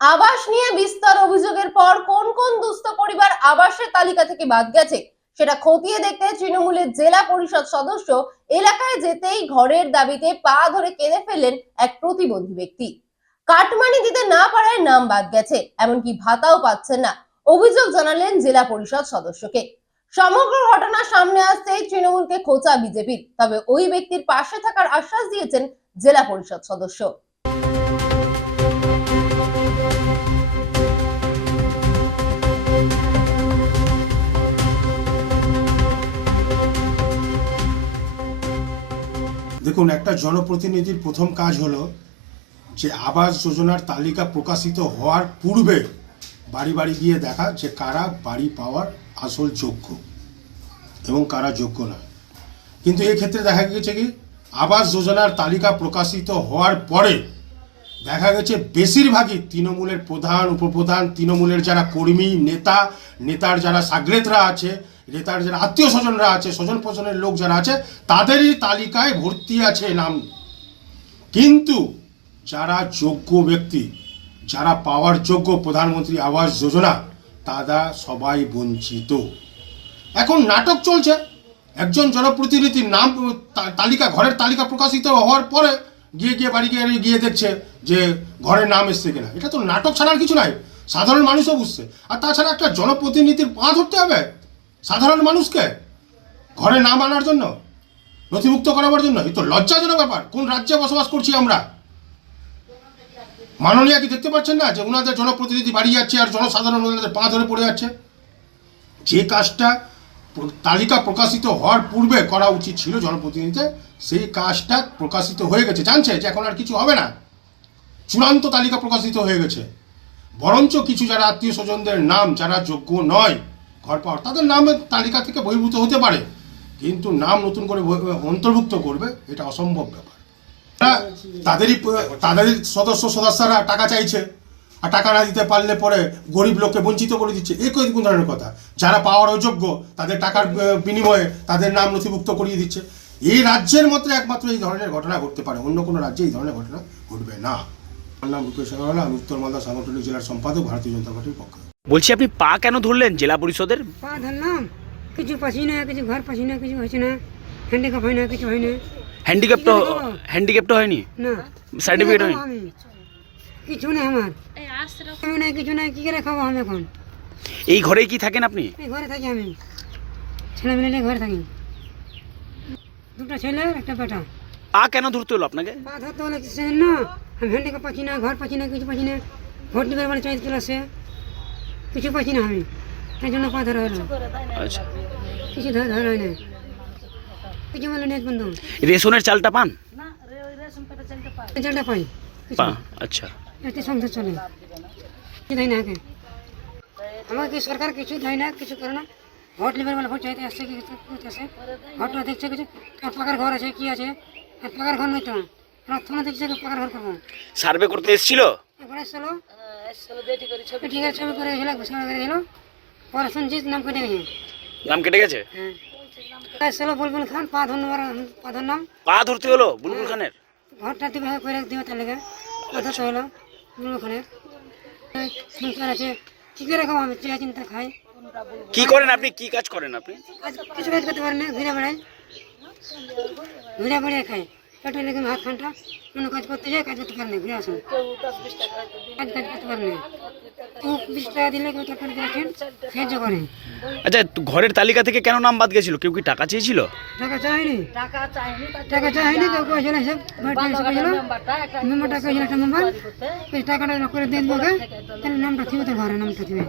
আবাস নিয়ে বিস্তর অভিযোগের পর কোন কোন দুস্থ পরিবার আবাসের তালিকা থেকে বাদ গেছে, সেটা খতিয়ে দেখতে তৃণমূলের জেলা পরিষদ সদস্য এলাকায় যেতেই ঘরের দাবিতে পা ধরে কেঁদে ফেললেন এক প্রতিবন্ধী ব্যক্তি। কাটমানি দিতে না পারায় নাম বাদ গেছে, এমনকি ভাতাও পাচ্ছেন না, অভিযোগ জানালেন জেলা পরিষদ সদস্যকে। সমগ্র ঘটনা সামনে আসতেই তৃণমূলকে খোঁচা বিজেপির, তবে ওই ব্যক্তির পাশে থাকার আশ্বাস দিয়েছেন জেলা পরিষদ সদস্য। দেখুন, একটা জনপ্রতিনিধির প্রথম কাজ হলো যে আবাস যোজনার তালিকা প্রকাশিত হওয়ার পূর্বে বাড়ি বাড়ি গিয়ে দেখা যে কারা বাড়ি পাওয়ার আসল যোগ্য এবং কারা যোগ্য না। কিন্তু এক্ষেত্রে ক্ষেত্রে দেখা গেছে কি, আবাস যোজনার তালিকা প্রকাশিত হওয়ার পরে দেখা গেছে বেশিরভাগই তৃণমূলের প্রধান, উপপ্রধান, তৃণমূলের যারা কর্মী, নেতা, নেতার যারা সাগরেতরা আছে, নেতার যারা আত্মীয় স্বজনরা আছে স্বজন পোষণের লোক যারা আছে, তাদেরই তালিকায় ভর্তি আছে নাম। কিন্তু যারা যোগ্য ব্যক্তি, যারা পাওয়ার যোগ্য প্রধানমন্ত্রী আবাস যোজনা, তারা সবাই বঞ্চিত। এখন নাটক চলছে। একজন জনপ্রতিনিধির নাম, তালিকা, ঘরের তালিকা প্রকাশিত হওয়ার পরে গিয়ে গিয়ে বাড়ি গিয়ে গিয়ে দেখছে যে ঘরের নাম এসছে কিনা। এটা তো নাটক ছাড়ার কিছু নাই। সাধারণ মানুষও বুঝছে। আর তাছাড়া একটা জনপ্রতিনিধির পা ধরতে হবে সাধারণ মানুষকে ঘরে নাম আনার জন্য, নথিভুক্ত করাবার জন্য। এই তো লজ্জাজনক ব্যাপার। কোন রাজ্যে বসবাস করছি আমরা? মাননীয় কি দেখতে পাচ্ছেন না যে ওনাদের জনপ্রতিনিধি বাড়ি যাচ্ছে আর জনসাধারণ ওনাদের পা ধরে পড়ে যাচ্ছে? যে কাজটা তালিকা প্রকাশিত হওয়ার পূর্বে করা উচিত ছিল জনপ্রতিনিধিদের সেই কাজটা প্রকাশিত হয়ে গেছে। জানছে যে এখন আর কিছু হবে না। চূড়ান্ত তালিকা প্রকাশিত হয়ে গেছে। বরঞ্চ কিছু যারা আত্মীয় স্বজনদের নাম, যারা যোগ্য নয় ঘর পাওয়ার, তাদের নামের তালিকা থেকে বহির্ভূত হতে পারে। কিন্তু নাম নতুন করে অন্তর্ভুক্ত করবে, এটা অসম্ভব ব্যাপার। তাদেরই তাদেরই সদস্য সদস্যরা টাকা চাইছে। আর টাকা না দিতে পারলে পরে গরিব লোককে বঞ্চিত করে দিচ্ছে। এই কোন কোন ধরনের কথা। যারা পাওয়ার অযোগ্য তাদের টাকার বিনিময়ে তাদের নাম নথিভুক্ত করিয়ে দিচ্ছে। এই রাজ্যের মধ্যে একমাত্র এই ধরনের ঘটনা ঘটতে পারে। অন্য কোনো রাজ্যে এই ধরনের ঘটনা ঘটবে না। আমার নাম রূপেশ আগরওয়ালা। আমি উত্তর মালদা সাংগঠনিক জেলার সম্পাদক ভারতীয় জনতা পার্টির পক্ষে। বলছি আপনি পা কেন ধরলেন জেলা পরিষদের? পা ধরলাম। কিছু পাচ্ছি না কিছু ঘর পাচ্ছি না কিছু হয়েছে না। হ্যান্ডিক্যাপ হয় না কিছু হয় না। হ্যান্ডিক্যাপ তো হ্যান্ডিক্যাপ তো হয়নি? না। সার্টিফিকেট হয়নি? কিছু নেই আমার। আমি নাই কিছু নাই কি করে খাব আমি এখন? এই ঘরেই কি থাকেন আপনি? এই ঘরে থাকি আমি। ছেলে মেলে নিয়ে ঘরে থাকি। দুটো ছেলে একটা বেটা। পা কেন ধরতে হলো আপনাকে? পা ধরতে হলে কিছু না। আমি হ্যান্ডিক্যাপ পাচ্ছি না ঘর পাচ্ছি না কিছু পাচ্ছি না। ভোট দিবার মানে চাই তুলে সে কিছু পাচ্ছি না আমি। তাই জন্য পা ধরা হলো। আচ্ছা। কিছু ধরা ধরা হয় না কিছু মেলে নেই বন্ধু। রেশনের চালটা পান? রেজাল্টটা পাই। আচ্ছা। এতে সংসার চলে। কি দেয় না আগে? আমাকে কি সরকার কিছু দেয় না কিছু করে না। ভোট নেবার বেলা ভোট চাইতে আসছে কি আসে ভোট না দেখছে কিছু? আর পাকার ঘর আছে কি আছে? আর পাকার ঘর নয় তো? রাত্রে দেখছে পাকার ঘর করব? সার্ভে করতে এসেছিল? একবার এসলো ঠিক আছে ছবি করে গেল ছবি করে গেল পরে শুনছি নাম কেটে গেছে। নাম কেটে গেছে? হ্যাঁ। এসলো বুলবুল খান পা ধন্যবাদ পা ধরলাম পা ধরতে হলো বুলবুল খানের? ঘরটা দিবে করে দিবে তার লেগে। কথা হলো। ওখানে সংসার আছে কি করে খাব আমি চিন্তা চিন্তা খাই। কি করেন আপনি? কি কাজ করেন আপনি? কিছু কাজ করতে পারেন না ঘুরে বেড়াই। ঘুরে বেড়ায় খাই। পেটে লেগে হাত খানটা কোনো কাজ করতে যাই কাজ করতে পারি না ঘুরে আসুন কাজ কাজ করতে পারি না তো বিশ টাকা দিলে কেউ তরকারি রাখেন সাহায্য করে আচ্ছা ঘরের তালিকা থেকে কেন নাম বাদ গেছিল কেউ কি টাকা চেয়েছিল টাকা চাইনি টাকা চাইনি কেউ কয়েছিল হিসেব ভোট দিয়ে কয়েছিল মেম্বারটা কয়েছিল একটা মেম্বার টাকাটা করে দিয়ে দেবো তাহলে নামটা থিবে তো ঘরে নামটা থিবে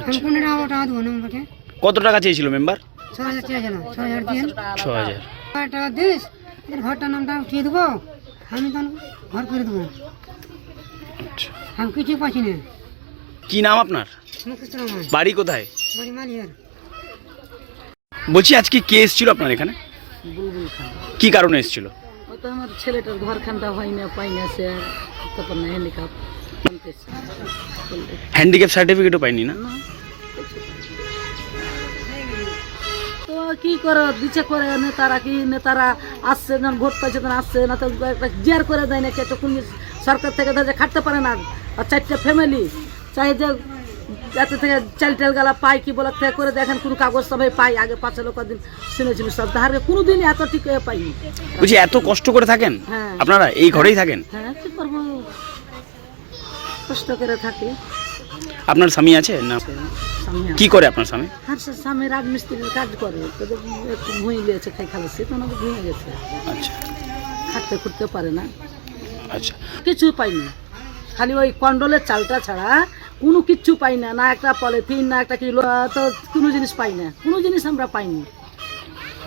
আমি কোনো টাকা টাকা দেবো নাম্বারকে কত টাকা চেয়েছিল মেম্বার ছ হাজার চেয়েছিল ছ হাজার দিয়ে ছ হাজার টাকা দিস ঘরটার নামটা উঠিয়ে দেবো? আমি তখন ঘর করে দেবো। আচ্ছা। আমি কিছু পাচ্ছি না। কি নাম আপনার? রহমান বাড়ি কোথায়? বাড়ি মালিয়ার। বলছি আজকে কে এসেছিল আপনার এখানে? বুলবুল খান কি কারণে এসেছিল? ও তো আমার ছেলেটার ঘরখানটা হয় না পাই না সে তারপর না হ্যান্ডিক্যাপ হ্যান্ডিক্যাপ সার্টিফিকেটও পাইনি না? কি করে? দিচ্ছে করে নেতারা কি নেতারা আসছে যখন ভোট পাইছে তখন আসছে না তো একটা জের করে দেয় না কে তো কোন সরকার থেকে ধর খাটতে পারে না। আর চারটে ফ্যামিলি চাই যে যাতে থেকে চাল টাল গালা পাই কি বলে থেকে করে দেখেন কোনো কাগজ সবাই পাই। আগে পাঁচ লোক দিন শুনেছিল সব। তাহার কোনো দিনই এত ঠিক হয়ে পাইনি। বলছি এত কষ্ট করে থাকেন? হ্যাঁ। আপনারা এই ঘরেই থাকেন? হ্যাঁ কি করব? কষ্ট করে থাকি। আপনার স্বামী আছে? না। কি করে আপনার স্বামী? হ্যাঁ স্যার স্বামী রাজমিস্ত্রির কাজ করে। একটু ভুঁই লিয়েছে খাই খালাসি তো ওনাকে ভুঁয়ে গেছে। আচ্ছা। খাটতে খুঁটতে পারে না। আচ্ছা। কিছু পাইনি খালি ওই কন্ডলের চালটা ছাড়া কোনো কিচ্ছু পাই না। না একটা পলিথিন না একটা কিলো তো কোনো জিনিস পাই না। কোনো জিনিস আমরা পাইনি।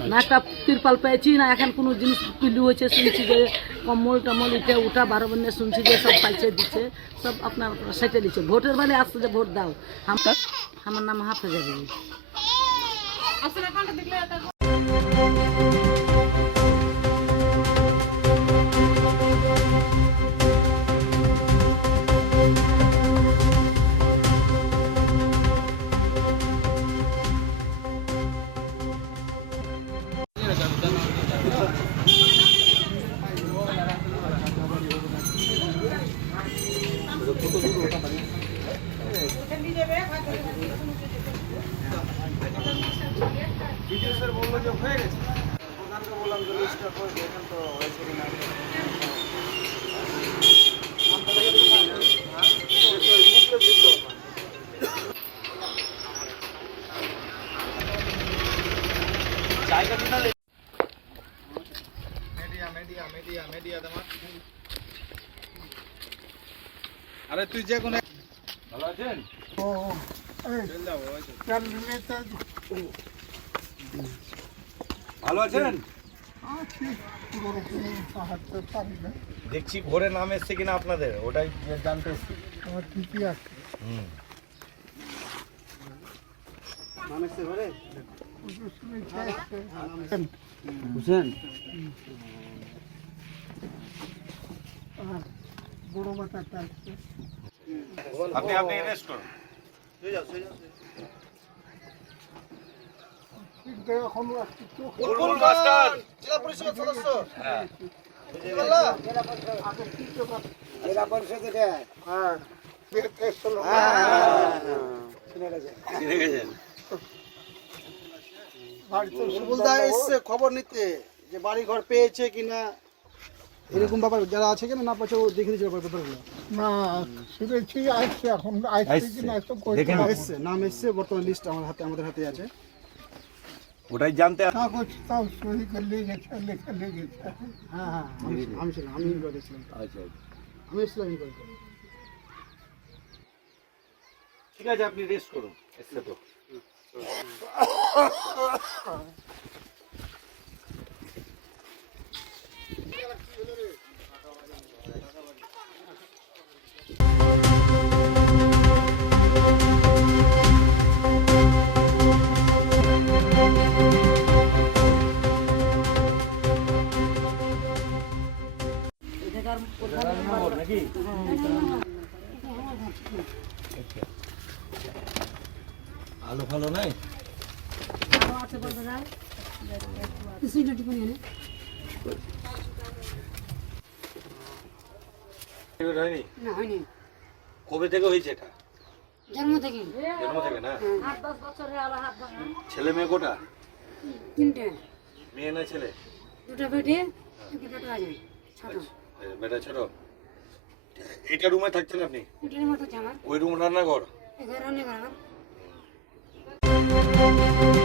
না একটা তিরপাল পেয়েছি না এখন কোনো জিনিস পিলু হয়েছে শুনছি যে কম্বল টম্বল ইটা উঠা বারো বন্যে শুনছি যে সব পাইছে দিচ্ছে সব আপনার সেটে দিচ্ছে ভোটের বেলায় আসছে যে ভোট দাও। আমার আমার নাম হাফেজা দেবী ভালো আছেন দেখছি ভোরে নাম এসছে কিনা আপনাদের ওটাই জানতে এসছি। হুম। আপনি আপনি রেস্ট করুন। বুলবুল মাস্টার জেলা পরিষদ সদস্য। হ্যাঁ। চিনে গেছেন। বুলবুলদা এসছে খবর নিতে যে বাড়ি ঘর পেয়েছে কিনা। এরকম ব্যাপার যারা আছে কিনা না পাচ্ছে ও দেখে নিচ্ছে ব্যাপারগুলো। না শুনেছি আসছে এখন। আসছে তো। এসছে নাম এসছে বর্তমান লিস্ট আমার হাতে আমাদের হাতে আছে। ওটাই জানতে কাগজ তাও সহি করে নিয়ে গেছে লেখা নিয়ে গেছে। হ্যাঁ হ্যাঁ আমি আমি ছিলাম আমি আচ্ছা আমি এসেছিলাম ঠিক আছে আপনি রেস্ট করুন। এসছে তো। নাকি আলো ভালো নাই? কবে থেকে হয়েছে এটা? জন্ম থেকে। জন্ম থেকে না? আট দশ বছরের আলো হাত ভাঙা ছেলে মেয়ে কোটা? তিনটে। মেয়ে না ছেলে? দুটো বেটে আছে ছোট। বেটা ছোট। এটা রুমে থাকছেন আপনি? ওই রুম রান্নাঘর? এগারো Música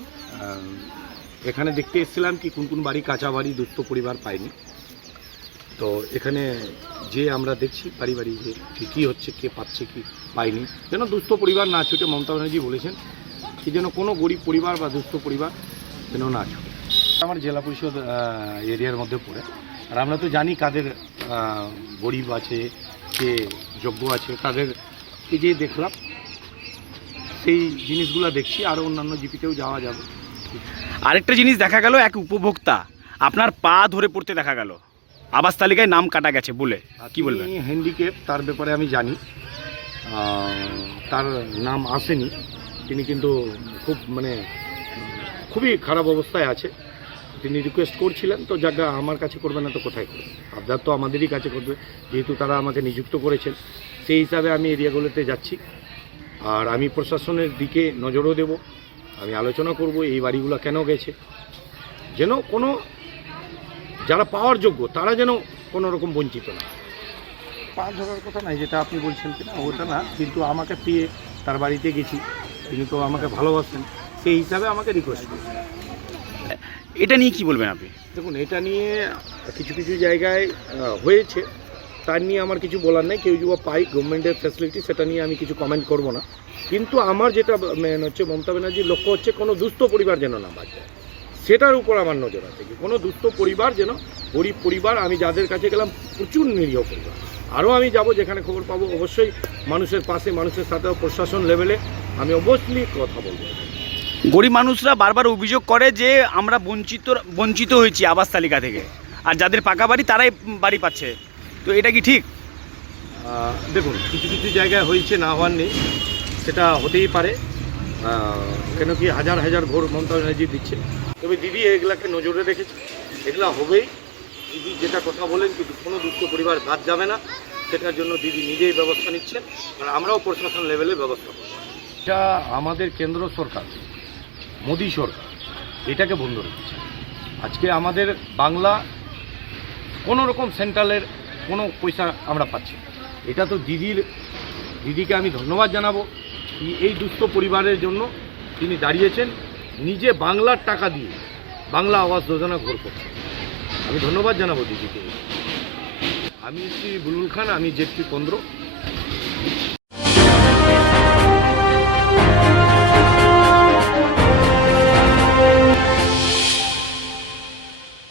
এখানে দেখতে এসেছিলাম কি কোন কোন বাড়ি, কাঁচা বাড়ি, দুস্থ পরিবার পায়নি। তো এখানে যে আমরা দেখছি বাড়ি বাড়ি যে কি, কী হচ্ছে, কে পাচ্ছে, কি পায়নি। যেন দুস্থ পরিবার না ছুটে মমতা ব্যানার্জি বলেছেন কি যেন কোনো গরিব পরিবার বা দুস্থ পরিবার যেন না ছুটে। আমার জেলা পরিষদ এরিয়ার মধ্যে পড়ে। আর আমরা তো জানি কাদের গরিব আছে, কে যোগ্য আছে তাদের যে দেখলাম, সেই জিনিসগুলো দেখছি আরও অন্যান্য জিপিতেও যাওয়া যাবে। আরেকটা জিনিস দেখা গেল এক উপভোক্তা। আপনার পা ধরে পড়তে দেখা গেল। আবাস তালিকায় নাম কাটা গেছে বলে। কি বলবেন? হ্যান্ডিক্যাপ তার ব্যাপারে আমি জানি। তার নাম আসেনি। তিনি কিন্তু খুব মানে খুবই খারাপ অবস্থায় আছে। তিনি রিকোয়েস্ট করছিলেন তো জায়গা আমার কাছে করবে না তো কোথায় করবে? আবদার তো আমাদেরই কাছে করবে। যেহেতু তারা আমাকে নিযুক্ত করেছেন সেই হিসাবে আমি এরিয়াগুলোতে যাচ্ছি। আর আমি প্রশাসনের দিকে নজরও দেব। আমি আলোচনা করব এই বাড়িগুলো কেন গেছে। যেন কোনো যারা পাওয়ার যোগ্য তারা যেন কোনো রকম বঞ্চিত না পা ধরার কথা নাই যেটা আপনি বলছেন কিনা ওটা না কিন্তু আমাকে পেয়ে তার বাড়িতে গেছি তিনি তো আমাকে ভালোবাসেন সেই হিসাবে আমাকে রিকোয়েস্ট করেছেন। এটা নিয়ে কি বলবেন আপনি? দেখুন এটা নিয়ে কিছু কিছু জায়গায় হয়েছে তার নিয়ে আমার কিছু বলার নেই, কেউ যদি পাই গভর্নমেন্টের ফ্যাসিলিটি সেটা নিয়ে আমি কিছু কমেন্ট করব না। কিন্তু আমার যেটা মেন হচ্ছে মমতা ব্যানার্জির লক্ষ্য হচ্ছে কোনো দুস্থ পরিবার যেন না বাঁচে। সেটার উপর আমার নজর আছে কি? কোনো দুস্থ পরিবার যেন, গরিব পরিবার, আমি যাদের কাছে গেলাম, প্রচুর নিরীহ পরিবার। আরও আমি যাব যেখানে খবর পাবো, অবশ্যই মানুষের পাশে, মানুষের সাথে প্রশাসন লেভেলে আমি অবশ্যই কথা বলব। গরিব মানুষরা বারবার অভিযোগ করে যে আমরা বঞ্চিত বঞ্চিত হয়েছি আবাস তালিকা থেকে। আর যাদের পাকা বাড়ি, তারাই বাড়ি পাচ্ছে। তো এটা কি ঠিক? দেখুন, কিছু কিছু জায়গায় হয়েছে, না হওয়ার নেই। সেটা হতেই পারে। কেন কি হাজার হাজার ভোর মমতা ব্যানার্জি দিচ্ছে। তবে দিদি, এগুলাকে নজরে রেখেছে। এগুলা হবেই। দিদি যেটা কথা বলেন, কিন্তু কোনো দুঃখ পরিবার বাদ যাবে না। সেটার জন্য দিদি নিজেই ব্যবস্থা নিচ্ছেন। আর আমরাও প্রশাসন লেভেলে ব্যবস্থা করব। এটা আমাদের কেন্দ্র সরকার, মোদী সরকার, এটাকে বন্ধ রেখেছে। আজকে আমাদের বাংলা কোনো রকম সেন্ট্রালের কোনো পয়সা আমরা পাচ্ছি। এটা তো দিদির দিদিকে আমি ধন্যবাদ জানাব এই দুস্থ পরিবারের জন্য তিনি দাঁড়িয়েছেন, নিজে বাংলার টাকা দিয়ে বাংলা আবাস যোজনা ঘোর করছে আমি ধন্যবাদ জানাব দিদিকে। আমি শ্রী বুলুল খান, আমি জেটপি পন্দ্র।